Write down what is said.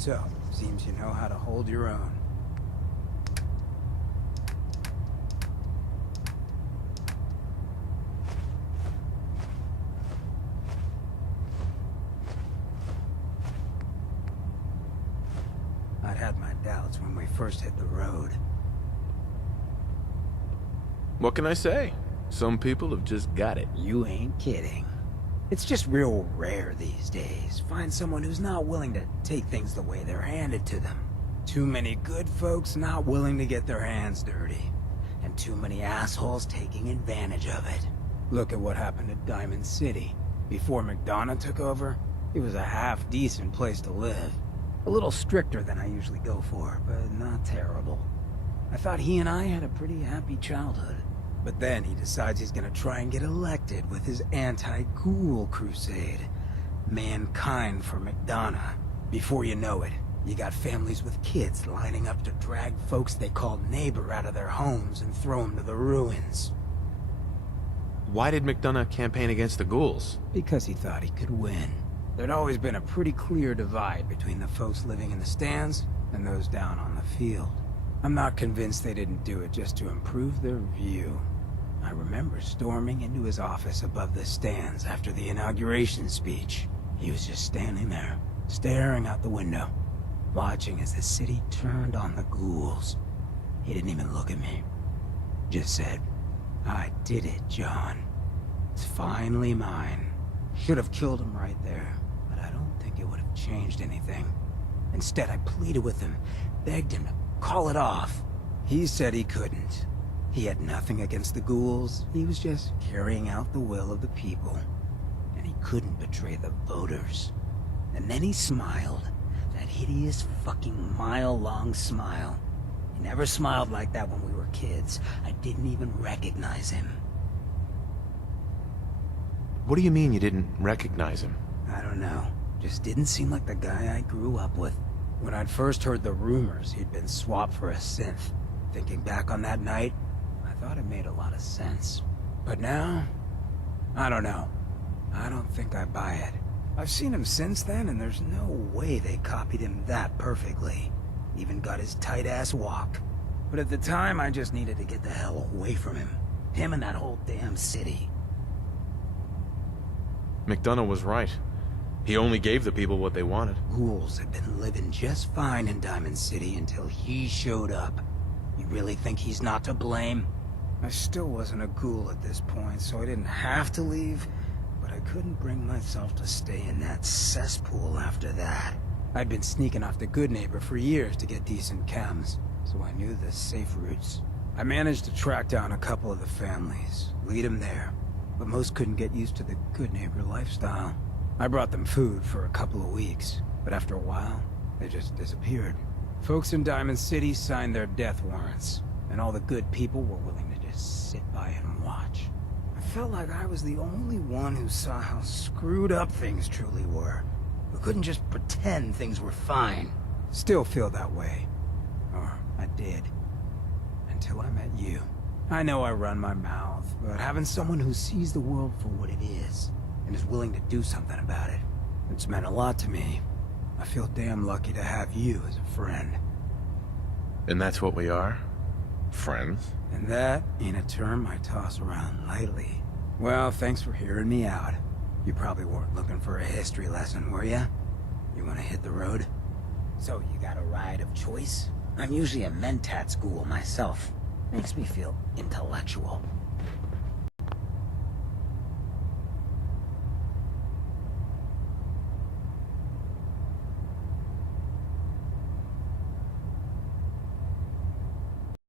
So, seems you know how to hold your own. I'd had my doubts when we first hit the road. What can I say? Some people have just got it. You ain't kidding. It's just real rare these days. Find someone who's not willing to take things the way they're handed to them. Too many good folks not willing to get their hands dirty. And too many assholes taking advantage of it. Look at what happened at Diamond City. Before McDonough took over, it was a half-decent place to live. A little stricter than I usually go for, but not terrible. I thought he and I had a pretty happy childhood. But then he decides he's gonna try and get elected with his anti-ghoul crusade. Mankind for McDonough. Before you know it, you got families with kids lining up to drag folks they called neighbor out of their homes and throw them to the ruins. Why did McDonough campaign against the ghouls? Because he thought he could win. There'd always been a pretty clear divide between the folks living in the stands and those down on the field. I'm not convinced they didn't do it just to improve their view. I remember storming into his office above the stands after the inauguration speech. He was just standing there, staring out the window, watching as the city turned on the ghouls. He didn't even look at me. Just said, "I did it, John. It's finally mine." Should have killed him right there, but I don't think it would have changed anything. Instead, I pleaded with him, begged him to call it off. He said he couldn't. He had nothing against the ghouls. He was just carrying out the will of the people. And he couldn't betray the voters. And then he smiled. That hideous fucking mile-long smile. He never smiled like that when we were kids. I didn't even recognize him. What do you mean you didn't recognize him? I don't know. Just didn't seem like the guy I grew up with. When I'd first heard the rumors he'd been swapped for a synth, thinking back on that night, I thought it made a lot of sense. But now, I don't know. I don't think I buy it. I've seen him since then, and there's no way they copied him that perfectly. Even got his tight-ass walk. But at the time, I just needed to get the hell away from him. Him and that whole damn city. McDonough was right. He only gave the people what they wanted. Ghouls had been living just fine in Diamond City until he showed up. You really think he's not to blame? I still wasn't a ghoul at this point, so I didn't have to leave, but I couldn't bring myself to stay in that cesspool after that. I'd been sneaking off the Good Neighbor for years to get decent chems, so I knew the safe routes. I managed to track down a couple of the families, lead them there, but most couldn't get used to the Good Neighbor lifestyle. I brought them food for a couple of weeks, but after a while, they just disappeared. Folks in Diamond City signed their death warrants, and all the good people were willing to just sit by and watch. I felt like I was the only one who saw how screwed up things truly were, who couldn't just pretend things were fine. Still feel that way. Or I did. Until I met you. I know I run my mouth, but having someone who sees the world for what it is, and is willing to do something about it, it's meant a lot to me. I feel damn lucky to have you as a friend. And that's what we are? Friends? And that ain't a term I toss around lightly. Well, thanks for hearing me out. You probably weren't looking for a history lesson, were ya? You wanna hit the road? So you got a ride of choice? I'm usually a mentat school myself. Makes me feel intellectual.